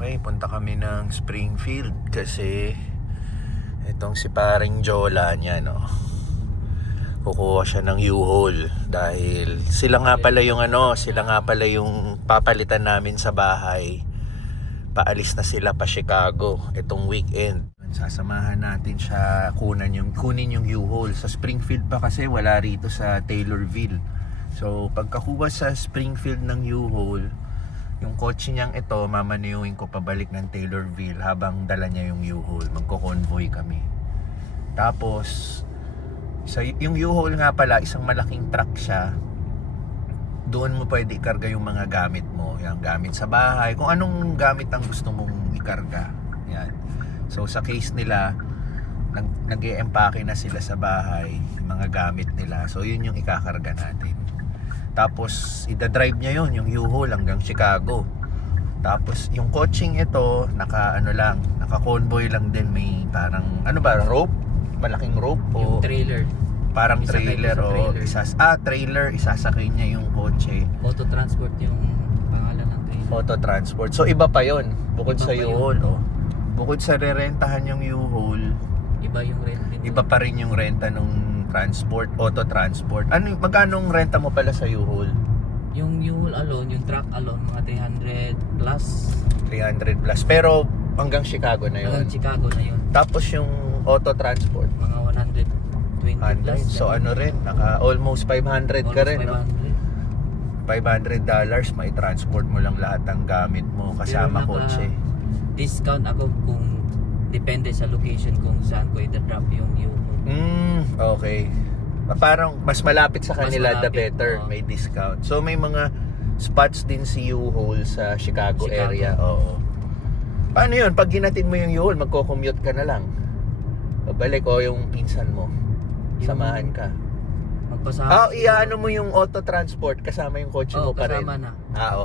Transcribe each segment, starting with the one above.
Okay, punta kami ng Springfield kasi itong si paring Jola niya, no, kukuha siya ng U-Haul dahil sila nga pala yung papalitan namin sa bahay. Paalis na sila pa Chicago itong weekend. Sasamahan natin siya kunin yung U-Haul sa Springfield pa kasi wala rito sa Taylorville. So pagkakuha sa Springfield ng U-Haul, yung kotse niyang ito, mamanuyuin ko pabalik ng Taylorville habang dala niya yung U-Haul. Magko-convoy kami. Tapos, yung U-Haul nga pala, isang malaking truck siya. Doon mo pwede ikarga yung mga gamit mo. Yung gamit sa bahay. Kung anong gamit ang gusto mong ikarga. Yan. So, sa case nila, nag-e-empake na sila sa bahay. Yung mga gamit nila. So, yun yung ikakarga natin. Tapos ida-drive niya yon yung U-Haul hanggang Chicago. Tapos yung coaching ito naka-convoy lang din, may parang rope, malaking rope o yung trailer. Parang trailer o trailer isasakay niya yung kotse. Auto transport yung pangalan ng trailer. Auto transport. So iba pa yon bukod sa U-Haul, bukod sa rerentahan yung U-Haul, iba yung rent din. Iba pa rin yung renta nung auto transport. Magkano ang renta mo pala sa U-Haul? Yung U-Haul alone, yung truck alone, mga 300 plus. 300 plus. Pero hanggang Chicago na yun. Hanggang Chicago na yun. Tapos yung auto transport? Mga 120 plus. So ano rin, almost 500 ka rin. $500, may transport mo lang lahat ng gamit mo kasama kotse. Discount ako kung depende sa location kung saan ko i-drop yung U-Haul. Okay. Parang mas malapit sa kanila, the better. May discount. So may mga spots din si U-Haul sa Chicago area. Oo. Paano yun? Pag ginatid mo yung U-Haul, magko-commute ka na lang. Pabalik yung pinsan mo. Samahan ka. Iyaano mo yung auto transport kasama yung kotse mo pa rin. Kasama na.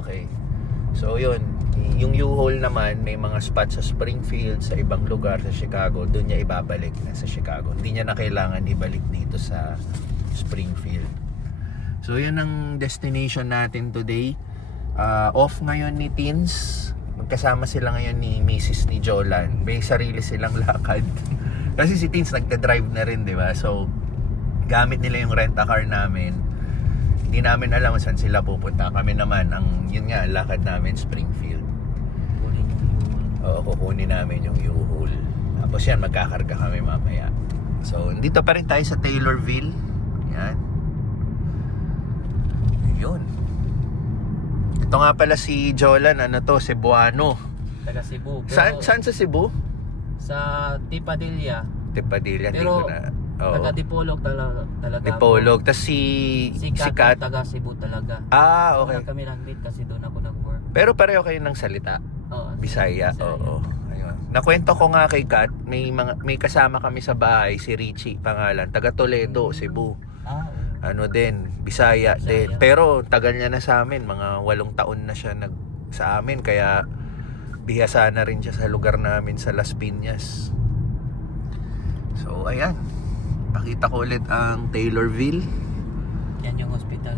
Okay. So yun, yung U-Haul naman may mga spots sa Springfield, sa ibang lugar sa Chicago, doon niya ibabalik na sa Chicago. Hindi niya na kailangan ibalik dito sa Springfield. So yun ang destination natin today. Off ngayon ni Teens. Magkasama sila ngayon ni Mrs. ni Jolan. May sarili silang lakad. Kasi si Teens nagda-drive na rin, di ba? So gamit nila yung rent-a-car namin. Hindi namin alam saan sila pupunta. Kami naman, yun nga, lakad namin Springfield. Kukunin namin yung U-Haul. Tapos yan, magkakarga kami mamaya. So, dito pa rin tayo sa Taylorville. Yan. Yun. Ito nga pala si Jolan, Cebuano. Taga Cebu. Saan sa Cebu? Sa Tipadilla. Pero, taga Dipolog talaga. Dipolog. Tapos si Kat. Taga Cebu talaga. Okay. Doon kami nag-meet kasi doon ako nag-work. Pero pareho kayo ng salita. Bisaya. Oo. Ayun. Nakwento ko nga kay Kat, may kasama kami sa bahay, si Richie pangalan, taga Toledo, Cebu. Bisaya din. Pero tagal niya na sa amin, mga 8 taon na siya sa amin, kaya bihasa na rin siya sa lugar namin sa Las Piñas. So ayan, pakita ko ulit ang Taylorville. Yan yung hospital.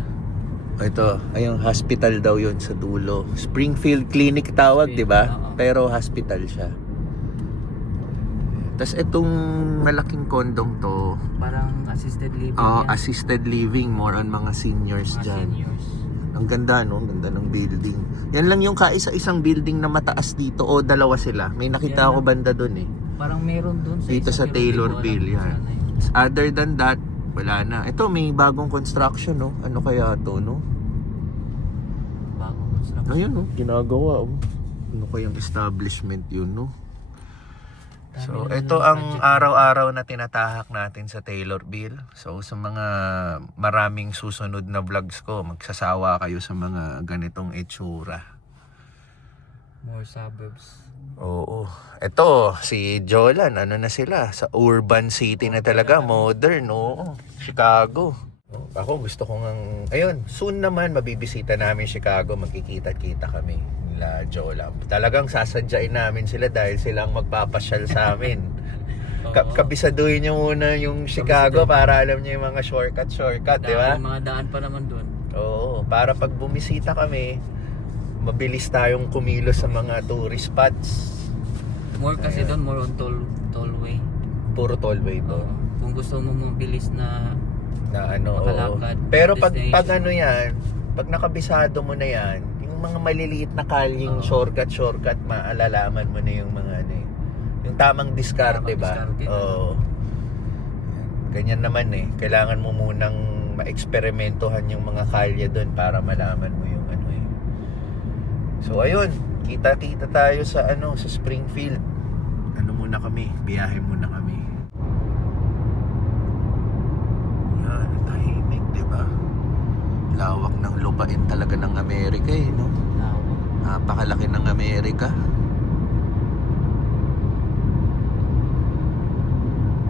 Ito, ayong hospital daw yun sa dulo. Springfield Clinic tawag, di ba? Pero hospital siya. Tapos itong malaking kondong to, parang assisted living. Assisted living, more on mga seniors dyan. Ang ganda, no? Ang ganda ng building. Yan lang yung kaisa-isang building na mataas dito, o dalawa sila. May nakita ako banda dun eh. Parang meron dun dito sa Taylorville, yan. Other than that, wala na. Ito, may bagong construction, no? Ano kaya to, no? Bagong construction. Ayun, no? Ginagawa, oh. Ano kayang establishment yun, no? So, ito ang araw-araw na tinatahak natin sa Taylorville. So, sa mga maraming susunod na vlogs ko, magsasawa kayo sa mga ganitong itsura. More suburbs. Oo. Ito, si Jolan, na sila? Sa urban city na talaga, modern, no? Chicago. Ako, gusto ko ayun, soon naman, mabibisita namin Chicago, magkikita-kita kami. Jola. Talagang sasadyain namin sila dahil silang magpapasyal sa amin. Kabisaduhin nyo muna yung Chicago para alam nyo yung mga shortcut, di ba? Mga daan pa naman doon. Oo, para pag bumisita kami, mabilis tayong kumilos sa mga tourist spots. More kasi Ayan. doon, more on tollway. Puro tollway to. Oo. Kung gusto mo mabilis na Na ano, oo. makalakad, Pero pag destination. ano yan, pag nakabisado mo na yan, yung mga maliliit na kalyeng Oo. shortcut, maalalaman mo na yung mga ano eh. Yung tamang diskarte Tamang ba? diskarte na. Oo. Ganyan naman eh. Kailangan mo munang maeksperimentohan yung mga kalye doon para malaman mo yung ano eh. So ayun, kita-kita tayo sa ano, sa Springfield. Ano muna kami, biyahe muna kami. Yan, tahimik, di ba? Lawak ng lupain talaga ng Amerika eh, no? Lawak. Napakalaki ng Amerika.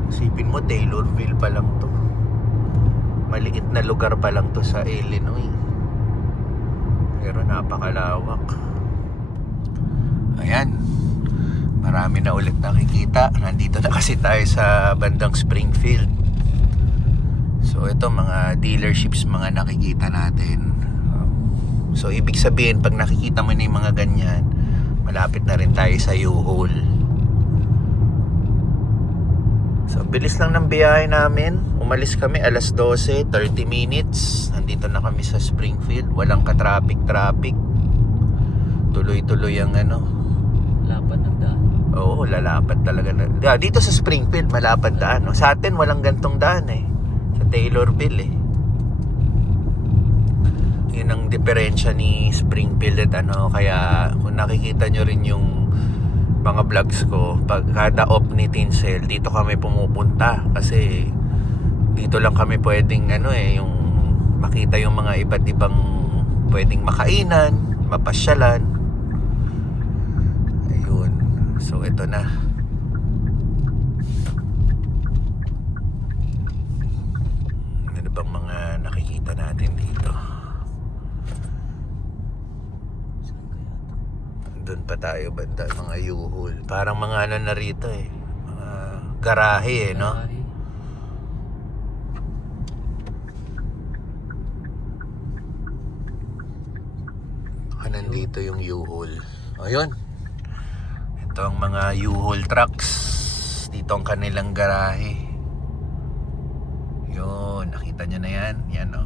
Isipin mo, Taylorville pa lang to. Maliit na lugar pa lang to sa Illinois. Pero napakalawak. Ayan. Marami na ulit nakikita. Nandito na kasi tayo sa bandang Springfield. So ito mga dealerships mga nakikita natin. So ibig sabihin pag nakikita mo na yung mga ganyan, malapit na rin tayo sa U-Haul. So bilis lang ng biyahe namin. Umalis kami alas 12, 30 minutes. Nandito na kami sa Springfield. Walang ka-traffic. Tuloy-tuloy ang ano. Lapad ng daan. Oo, lalapad talaga na. Dito sa Springfield, malapad daan. No? Sa atin, walang gantong daan eh. Sa Taylorville eh. Yun ang diferensya ni Springfield at ano. Kaya kung nakikita nyo rin yung mga vlogs ko, pag kada off ni Tinsel, dito kami pumupunta. Kasi dito lang kami pwedeng ano eh, yung makita yung mga iba't ibang pwedeng makainan, mapasyalan. Ayun. So ito na. Ano bang mga nakikita natin dito? Saan kaya to? Doon pa tayo banda, mga U-Haul. Parang mga ano na rito eh. Mga garahe eh, no? Ay, Nandito yung U-Haul. Ayun. Ito ang mga U-Haul trucks. Dito ang kanilang garahe. Yun, nakita nyo na yan. Yan o.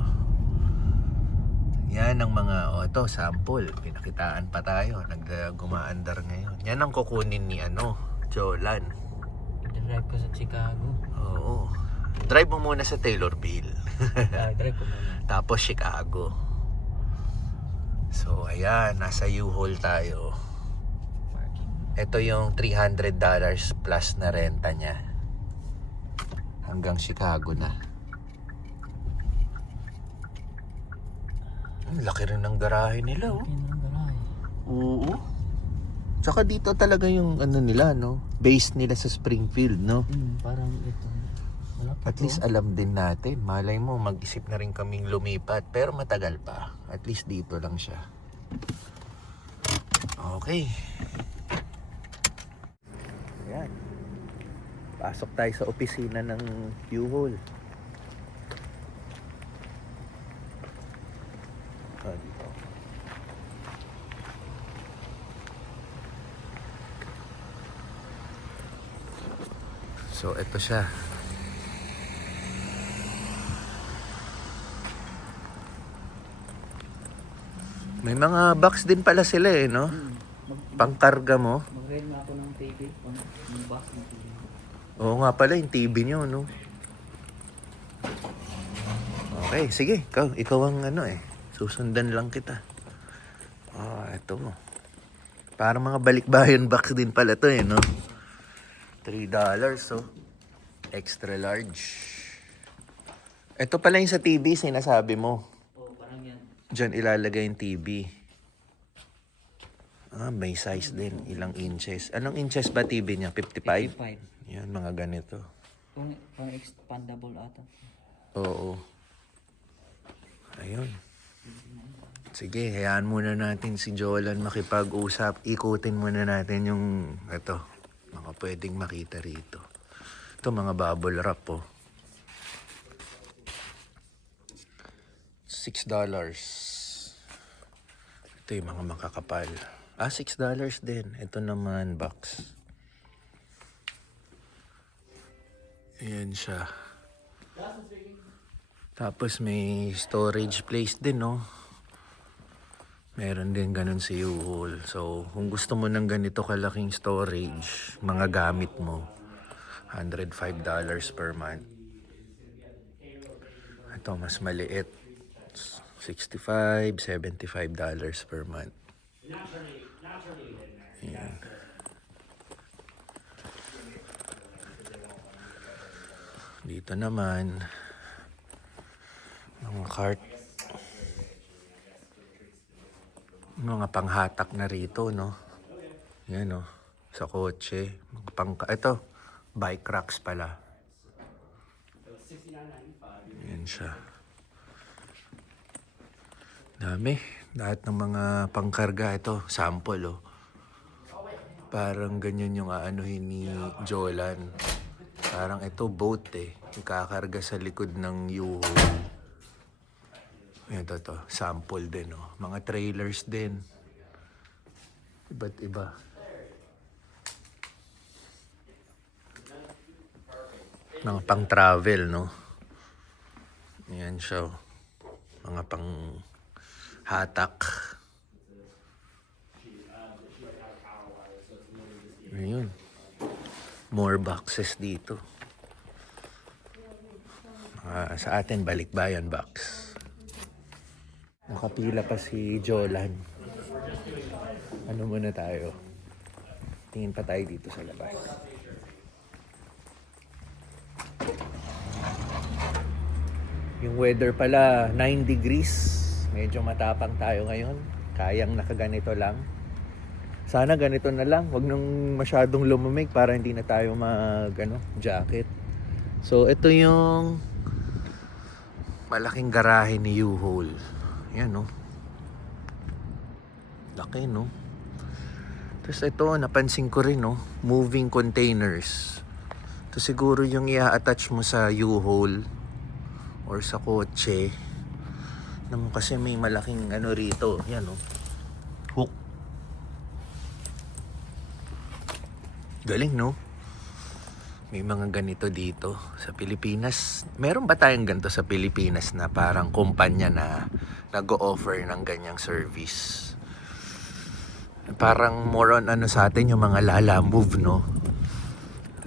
Yan ang mga, ito, sample. Pinakitaan pa tayo. Gumaandar ngayon. Yan ang kukunin ni Jolan. drive ko sa Chicago. Oo. Drive mo muna sa Taylorville. Drive ko muna. Tapos Chicago. So, ayan. Nasa U-Haul tayo. Parking. Ito yung $300 plus na renta niya. Hanggang Chicago na. Ang laki rin ng garahe nila, oh. Yan ang garahe. Oo. Tsaka dito talaga yung ano nila, no? Base nila sa Springfield, no? Parang ito. Wala pa At least alam din natin. Malay mo, mag-isip na rin kaming lumipat. Pero matagal pa. At least dito lang siya. Okay. Ayan. Pasok tayo sa opisina ng U-Haul. Dito. So, ito siya. May mga box din pala sila eh, no? Pangkarga mo. Mag-rent na ako ng TV. Yung box ng TV. Oo nga pala, yung TV nyo, no? Okay, sige. Ikaw ang ano eh. Susundan lang kita. Ito mo. Para mga balikbayan box din pala to eh, no? $3, so. Extra large. Ito pala yung sa TV, sinasabi mo. Oo, parang yan. Diyan ilalagay yung TV. May size din. Ilang inches. Anong inches ba TV niya? 55? 55. Yan, mga ganito. Pang expandable ata. Oo. Ayun. Sige, hayaan muna natin si Jolan makipag-usap. Ikutin muna natin yung ito. Mga pwedeng makita rito. Ito, mga bubble wrap, oh. $6. Ito yung mga makakapal. $6 din. Ito naman box. Ayan siya. Tapos may storage place din, no? Meron din ganun si U-Haul. So, kung gusto mo ng ganito kalaking storage, mga gamit mo, $105 per month. Ito, mas maliit. $65, $75 per month. Ayan. Dito naman, mga cart. Mga panghatak na rito, no? Yan, no? Sa kotse. Ito, bike racks pala. Yan siya. Dami. Lahat ng mga pangkarga. Ito, sample, oh. Parang ganyan yung aanuhin ni Jolan. Parang ito, boat, eh. Ikakarga sa likod ng U-Haul. Ito to, sample din, oh. Mga trailers din. Iba't iba. Mga pang travel, no? Ayan siya, oh. Mga pang hatak. Ayun. More boxes dito. Sa atin, balikbayan box. Nakapila pa si Jolan. Ano muna tayo? Tingin pa tayo dito sa labas. Yung weather pala, 9 degrees. Medyo matapang tayo ngayon. Kayang nakaganito lang. Sana ganito na lang. Huwag nang masyadong lumamig para hindi na tayo jacket. So, ito yung malaking garahe ni U-Haul. Yan, no? Laki, no? Tapos ito, napansin ko rin, no? Moving containers. Ito siguro yung i-attach mo sa U-Haul or sa kotse. Kasi may malaking rito. Yan, no? Hook. Galing, no? May mga ganito dito sa Pilipinas. Meron ba tayong ganito sa Pilipinas na parang kumpanya na nag-o-offer ng ganyang service? Parang more on sa atin yung mga Lala Move, no?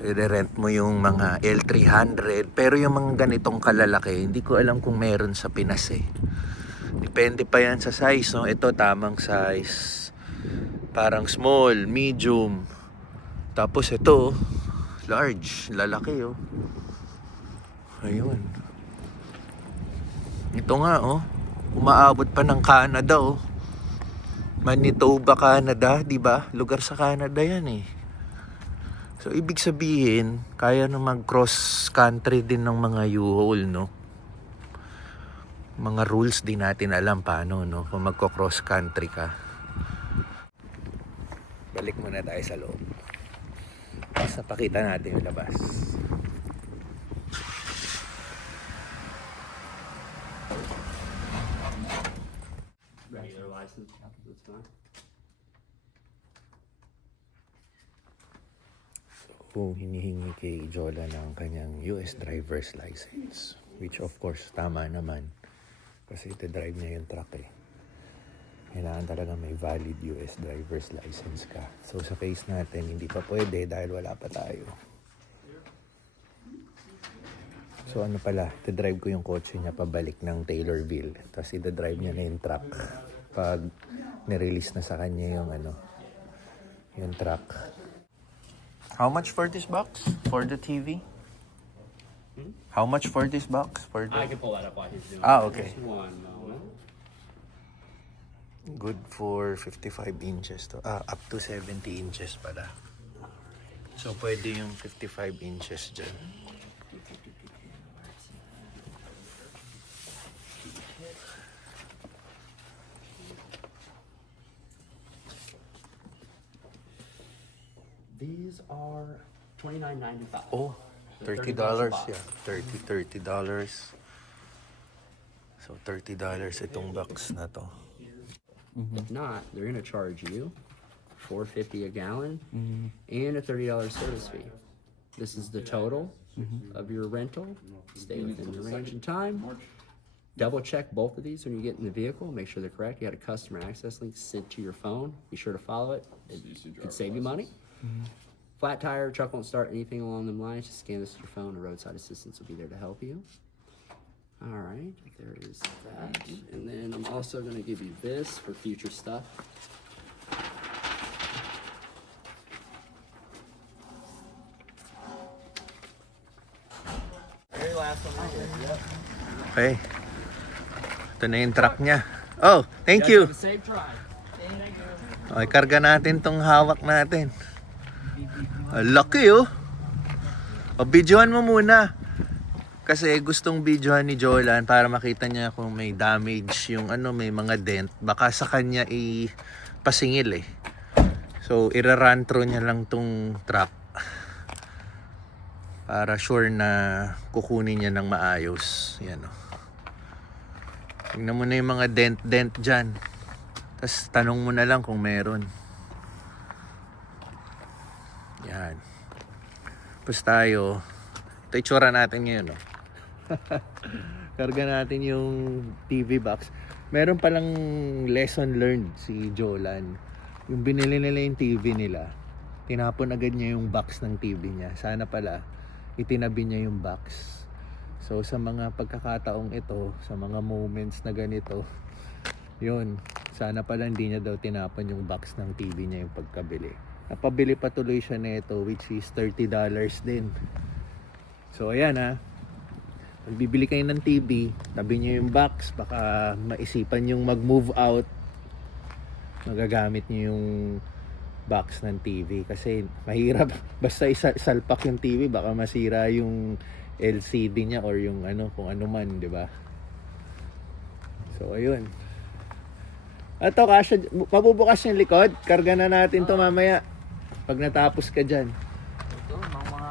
I-rent mo yung mga L300. Pero yung mga ganitong kalalaki, hindi ko alam kung meron sa Pinas, eh. Depende pa yan sa size, no? Ito, tamang size. Parang small, medium. Tapos ito, large, lalaki, oh. Ayun. Ito nga, oh. Umaabot pa ng Canada, oh. Manitoba, Canada, di ba? Lugar sa Canada yan, eh. So, ibig sabihin, kaya na mag-cross country din ng mga U-Haul, no? Mga rules din natin alam paano, no? Kung magko-cross country ka. Balik muna tayo sa loob. Tapos napakita natin yung labas. So, hinihingi kay Jola ng kanyang US driver's license. Which of course, tama naman. Kasi ito-drive niya yung truck, eh. Kailangan talaga may valid US driver's license ka. So sa case natin, hindi pa pwede dahil wala pa tayo. So ano pala, ito-drive ko yung kotse niya pabalik ng Taylorville. Tapos ito-drive niya na yung truck. Pag nirelease na sa kanya yung truck. How much for this box? For the TV? How much for this box? I can pull that up while he's doing Okay. Just one moment. Good for 55 inches to. Up to 70 inches pala. So, pwede yung 55 inches dyan. These are $29.95. Oh, So $30. $30 a box. Yeah, $30. So, $30 itong box na to. If not, they're gonna charge you $4.50 a gallon and a $30 service fee. This is the total of your rental. Stay within the range and time. Double check both of these when you get in the vehicle. Make sure they're correct. You got a customer access link sent to your phone. Be sure to follow it. It could save you money. Flat tire, truck won't start, anything along them lines. Just scan this with your phone. A roadside assistance will be there to help you. All right, there is that. And then I'm also going to give you this for future stuff. Okay. Ito na yung truck niya. Oh, thank you. Safe drive. Okay, karga natin tong hawak natin. Laki oh. O, videohan mo muna. Kasi gustong videohan ni Jolan para makita niya kung may damage yung ano, may mga dent. Baka sa kanya pasingil eh. So, ira-run through niya lang tong truck. Para sure na kukunin niya ng maayos. Yan oh. Tingnan mo na yung mga dent dyan. Tapos tanong mo na lang kung meron. Yan. Tapos tayo. Ito itsura natin ngayon. Oh. Karga natin yung TV box. Meron palang lesson learned si Jolan. Yung binili nila yung TV nila, tinapon agad niya yung box ng TV niya. Sana pala itinabi niya yung box. So sa mga pagkakataong ito, sa mga moments na ganito, yun, sana pala hindi niya daw tinapon yung box ng TV niya yung pagkabili. Napabili pa tuloy siya nito, which is $30 din. So ayan ha, magbibili kayo ng TV, tabi niyo yung box, baka maisipan yung mag-move out, magagamit niyo yung box ng TV kasi mahirap basta isalpak yung TV, baka masira yung LCD niya or yung ano, kung ano man, di ba? So ayun. Ato kasya, mabubukas yung likod, karga na natin to mamaya pag natapos ka dyan. Ito, mga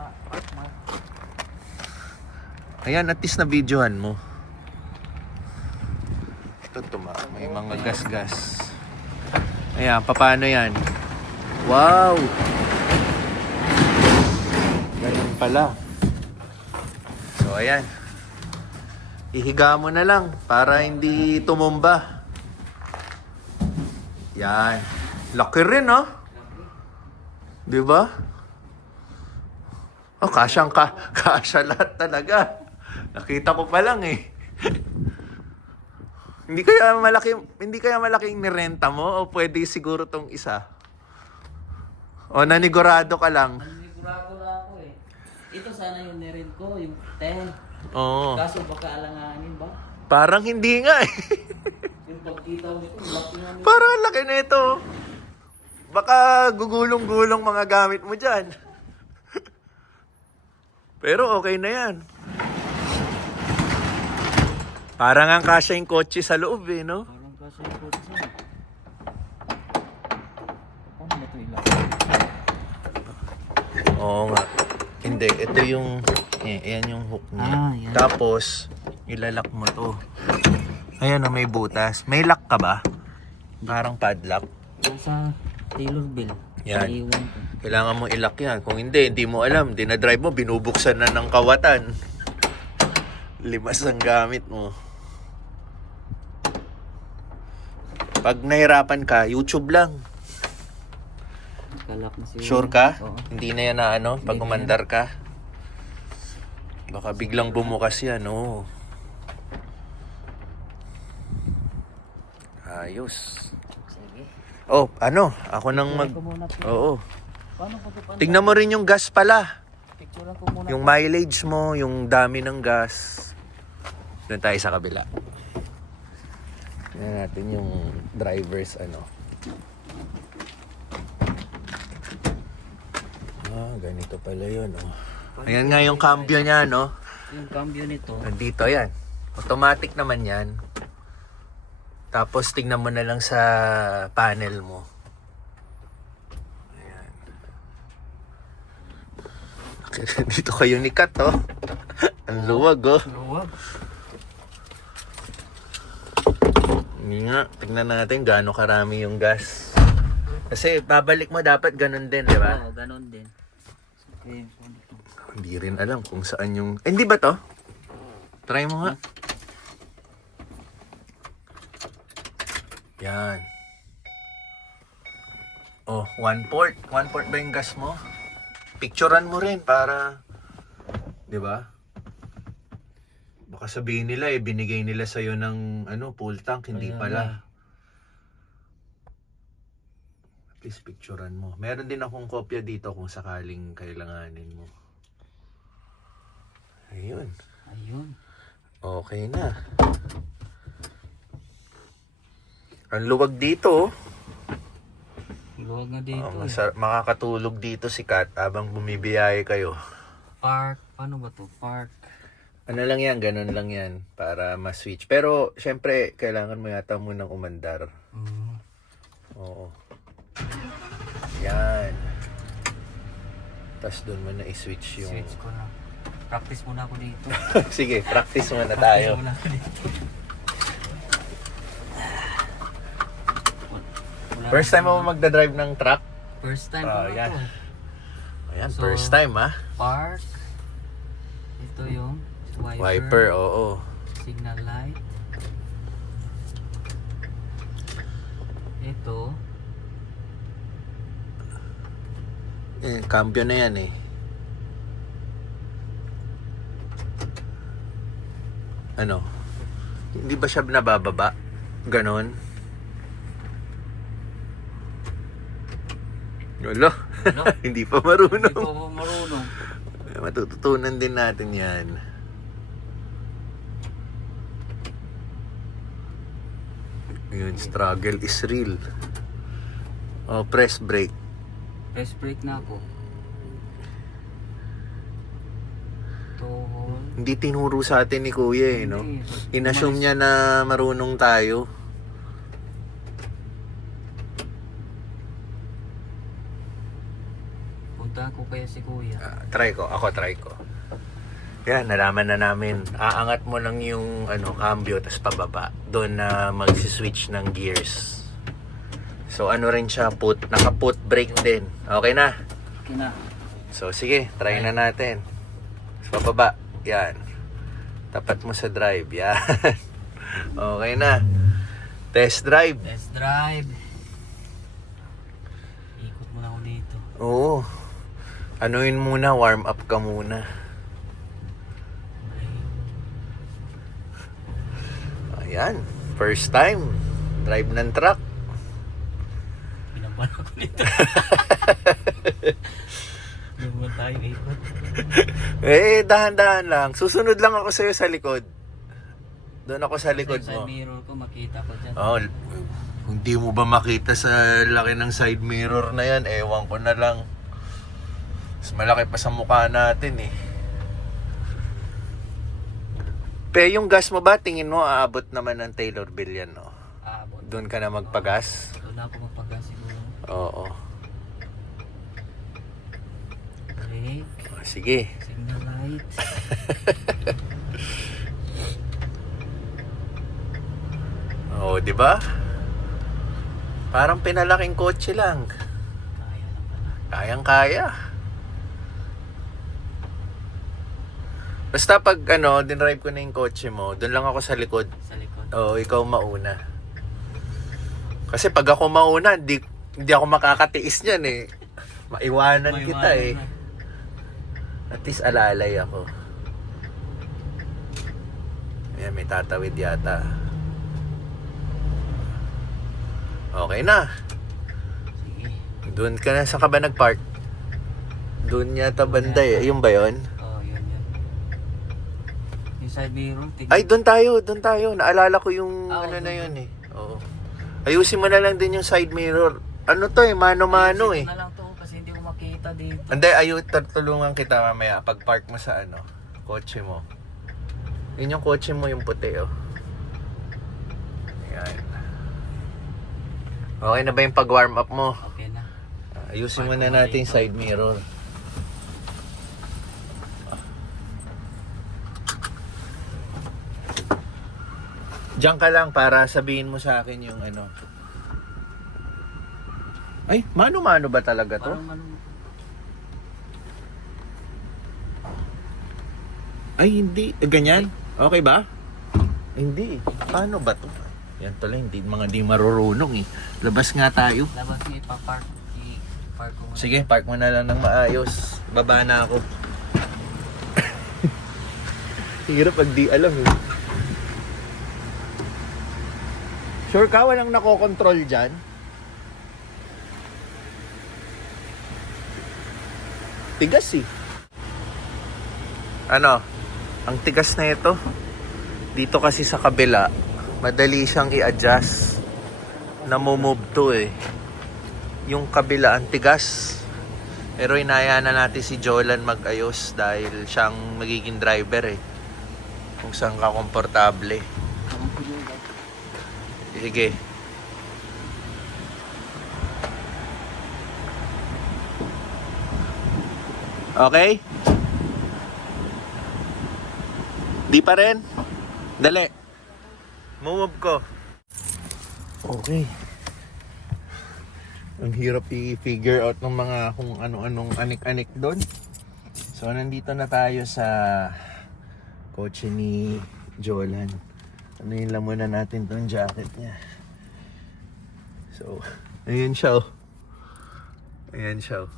Ayan, at least na videohan mo. Ito may mga gas-gas. Ayan, paano yan? Wow! Ganun pala. So, ayan. Ihiga mo na lang para hindi tumumba. Yan. Laki rin, oh. Diba? Oh, kasya lahat talaga. Nakita ko pa lang eh. Hindi kaya malaking nirenta mo o pwede siguro tong isa? O nanigurado ka lang? Nanigurado lang ako eh. Ito sana yung nirent ko, yung 10. Oo. Kaso baka alanganin ba? Parang hindi nga eh. Yung pagkita mo ito, laki nga nito. Parang ang laki na ito. Baka gugulong-gulong mga gamit mo dyan. Pero okay na yan. Parang ang kasya yung kotse sa loob eh, no? Parang kasi yung kotse. Paano ba ito ilang? Oo nga. Hindi, ito yung ayan yung hook niya. Yan. Tapos ilalak mo to. Ayan na, may butas. May lock ka ba? Parang padlock. Nasa Taylor Bill. Yan. Iwan ko. Kailangan mo ilak yan. Kung hindi mo alam. Dinadrive mo, binubuksan na ng kawatan. Limas ang gamit mo. Pag nahirapan ka, YouTube lang. Kalak na siguro. Sure ka? Oo. Hindi na yan na ano, pag umandar ka. Baka biglang bumukas yan, oh. Ayos. Sige. Oh, ano? Ako nang Picturean ko muna po. Oo. Paano po ito? Tingnan mo rin yung gas pala. Picturean ko muna. Yung mileage mo, yung dami ng gas. Doon tayo sa kabila. Tingnan natin yung driver's ano. Ganito pala yun, oh. Ayan nga yung cambio niya, no? Yung cambio nito. Nandito yan. Automatic naman yan. Tapos tingnan mo na lang sa panel mo. Ayan. Dito kayo ni Kat, oh. Ang luwag, oh. Luwag. Hindi nga, tignan natin gaano karami yung gas. Kasi babalik mo dapat ganun din, di ba? Oo, ganun din. Okay. Hindi rin alam kung saan yung... Eh, hindi ba to? Try mo nga. Yan. Oh, 1/4. 1/4 ba yung gas mo? Picturean mo rin para... Di ba? Baka sabihin nila binigay nila sa'yo ng full tank, hindi Kaya pala. nga. At least picturean mo. Meron din akong kopya dito kung sakaling kailanganin mo. Ayun. Ayun. Okay na. Ang luwag dito. Luwag na dito. Makakatulog dito si Kat habang bumibiyahe kayo. Park. Paano ba to? Park. Ano lang yan, ganun lang yan para ma-switch. Pero syempre, kailangan mo yata munang umandar. Oo. Yan. Tapos doon mo na i-switch yung... Switch ko na. Practice muna ako dito. Sige, practice muna tayo. Practice muna ako dito. Wala First time mo magdadrive ng truck? First time Oh, ko na yan. to. Ayan, So, first time ha. Park. Ito yung Wiper, oo. Signal light. Ito. Cambio na yan eh. Ano? Hindi ba siya nabababa? Ganon? Wala. Wala. Hindi pa Hindi marunong. ko ako marunong. Matututunan din natin yan. Yun, struggle is real. Oh, press brake. Press brake na ako. Ito. Hindi tinuro sa atin ni Kuya eh, no? Hindi. Inassume niya na marunong tayo. Punta ko kaya si Kuya. Try ko. Ako, try ko. Yan, nalaman na namin. Aangat mo lang yung cambio, tas pababa. Doon na mag-switch ng gears. So, ano rin siya, naka-put brake din. Okay na? Okay na. So, sige, try na natin. Sa pababa. Yan. Tapat mo sa drive. Yan. Okay na. Test drive. Let's drive. Ikot muna ako dito. Oo. Anuin muna, warm up ka muna. Ayan. First time. Drive ng truck. Pinaban ako dito. Doon tayo ikot. Dahan-dahan lang. Susunod lang ako sa'yo sa likod. Doon ako sa likod Sa mo. mirror ko makita ko dyan. Oh, hindi mo ba makita sa laki ng side mirror na yan? Ewan ko na lang. Mas malaki pa sa mukha natin eh. Pe, yung gas mo ba, tingin mo aabot naman ng Taylorville yan, no? Abot. Doon ka na magpagas? Doon ako magpagas siguro. Oo. Brake. Sige. Signal light. Oo, di ba? Parang pinalaking kotse lang. Kaya lang pala. Kayang-kaya. Basta pag dinrive ko na yung kotse mo, doon lang ako sa likod. Sa likod. Oo, ikaw mauna. Kasi pag ako mauna, hindi ako makakatiis niyan eh. Maiwanan kita eh. na. At least alalay ako. Ayan, may tatawid yata. Okay na. Sige. Doon ka na. Saan ka ba nag-park? Doon yata banda eh. Yung ba yun? Oh, yun. Yung side mirror. Ay, doon tayo. Naalala ko yung Ah, ano doon, na yun eh. Oo. Ayusin mo na lang din yung side mirror. Ano to eh, mano-mano eh. na lang to kasi hindi ko makita dito. Hindi, tulungan kita mamaya pag park mo sa kotse mo. Yun yung kotse mo, yung puti oh. Ayan. Okay na ba yung pag-warm up mo? Okay na. Ayusin Park muna mo natin yung dito. side mirror. Diyan ka lang para sabihin mo sa akin yung ano. Ay, mano-mano ba talaga to? Parang Ay, hindi. Ganyan? Okay ba? Hindi. Paano ba to? Yan tuloy, hindi mga di marurunong eh. Labas nga tayo. labas yung ipapark. I-park ko muna. Sige, park mo na lang ng maayos. Baba na ako. Hirap pag di alam eh. Sure ka, walang nakokontrol dyan? Tigas eh. Ano? Ang tigas na ito. Dito kasi sa kabila, madali siyang i-adjust. Namumove to eh. Yung kabila, ang tigas. Pero inaya na natin si Jolan mag-ayos dahil siyang magiging driver eh. Kung saan ka komportable. Sige. Okay? Di pa rin? Dali. Move ko. Okay. Ang hirap i-figure out ng mga kung ano-anong anik-anik doon. So, nandito na tayo sa kotse ni Jolan. Ano yun lang muna natin tong jacket niya. So, ayan siya. Ayan siya.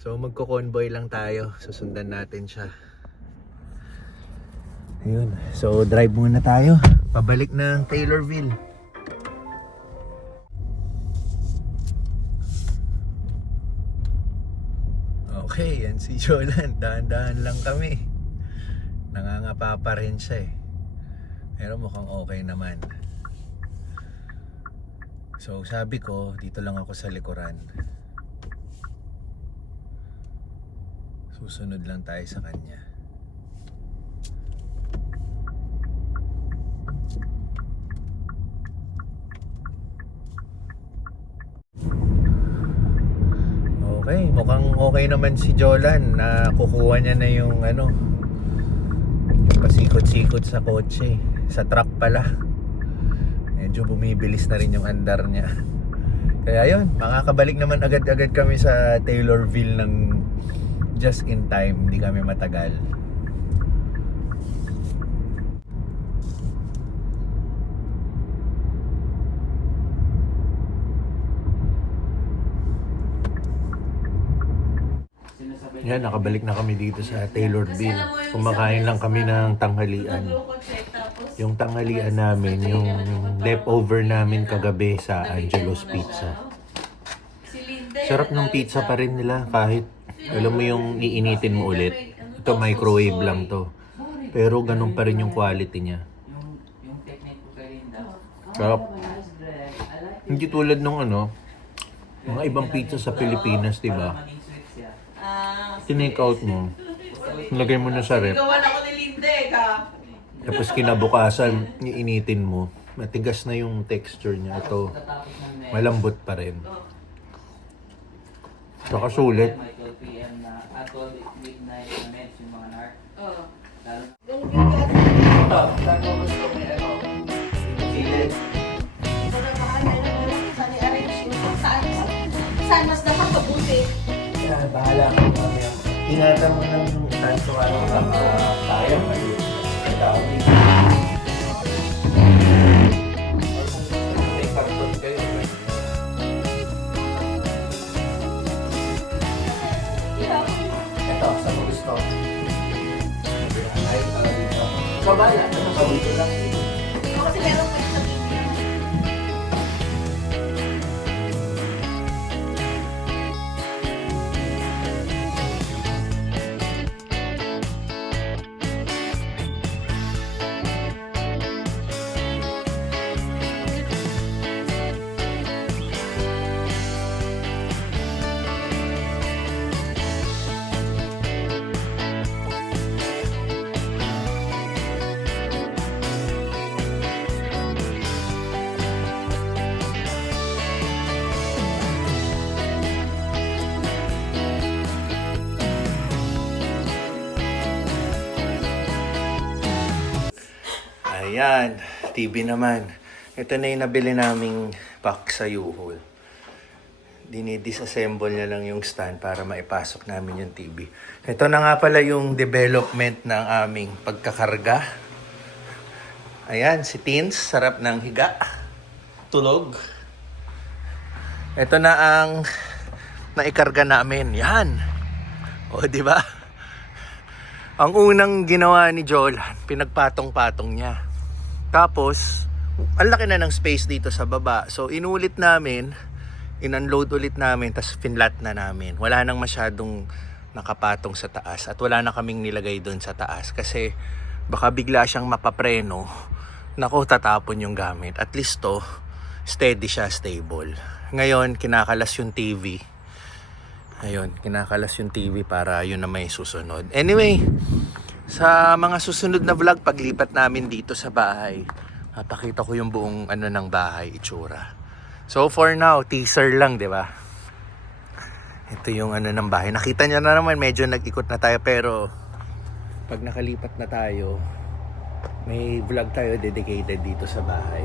So, magko-convoy lang tayo. Susundan natin siya. Ayun. So, drive muna tayo. Pabalik ng Taylorville. Okay, yan si Jolan. Dahan-dahan lang kami. Nangangapa pa rin siya eh. Pero mukhang okay naman. So, sabi ko, dito lang ako sa likuran. Susunod lang tayo sa kanya. Okay, mukhang okay naman si Jolan na kukuha niya na yung yung pasikot-sikot sa kotse. Sa truck pala. Medyo bumibilis na rin yung andar niya. Kaya yun, makakabalik naman agad-agad kami sa Taylorville ng just in time. Hindi kami matagal. Yan, nakabalik na kami dito sa Taylorville. Kumakain lang kami ng tanghalian. Yung tanghalian namin, yung leftover namin kagabi sa Angelo's Pizza. Sarap ng pizza pa rin nila kahit alam mo yung iinitin mo ulit. Ito microwave lang to. Pero ganun pa rin yung quality niya. Yung technique ko kay Linda. Sarap. Hindi tulad nung mga ibang pizza sa Pilipinas, di ba? Maging sweet siya. Tinake out mo. Lagay mo na sa rep. Gawan ako ni Linde, ka. Tapos kinabukasan, iinitin mo. Matigas na yung texture niya. Ito, Tatapos ng net. malambot pa rin. Saka sulit. May 12 PM na at 12 midnight na meds yung mga narc. Oo. Lalo Saan mas nakakabuti? Bahala ko mamaya. Ingatan mo lang yung tanso lang sa tayo. May pagtot kayo. Ito, sa mo gusto. Ay, dito. Kabala, sa dito lang. Kasi meron pa sa India. Ayan, TV naman. Ito na yung nabili naming pack sa U-Haul. Dinidisassemble niya lang yung stand para maipasok namin yung TV. Ito na nga pala yung development ng aming pagkakarga. Ayan, si Teens, sarap ng higa. Tulog. Ito na ang naikarga namin. Yan. O, di ba? Ang unang ginawa ni Jolan, pinagpatong-patong niya. Tapos, ang laki na ng space dito sa baba. So, inulit namin, in-unload ulit namin, tapos finlat na namin. Wala nang masyadong nakapatong sa taas at wala na kaming nilagay doon sa taas kasi baka bigla siyang mapapreno. Nako, tatapon yung gamit. At least to, steady siya, stable. Ngayon, kinakalas yung TV. Ayun, kinakalas yung TV para yun na may susunod. Anyway, sa mga susunod na vlog, paglipat namin dito sa bahay, papakita ko yung buong ng bahay, itsura. So for now, teaser lang, di ba? Ito yung ng bahay. Nakita niyo na naman, medyo nag-ikot na tayo, pero pag nakalipat na tayo, may vlog tayo dedicated dito sa bahay.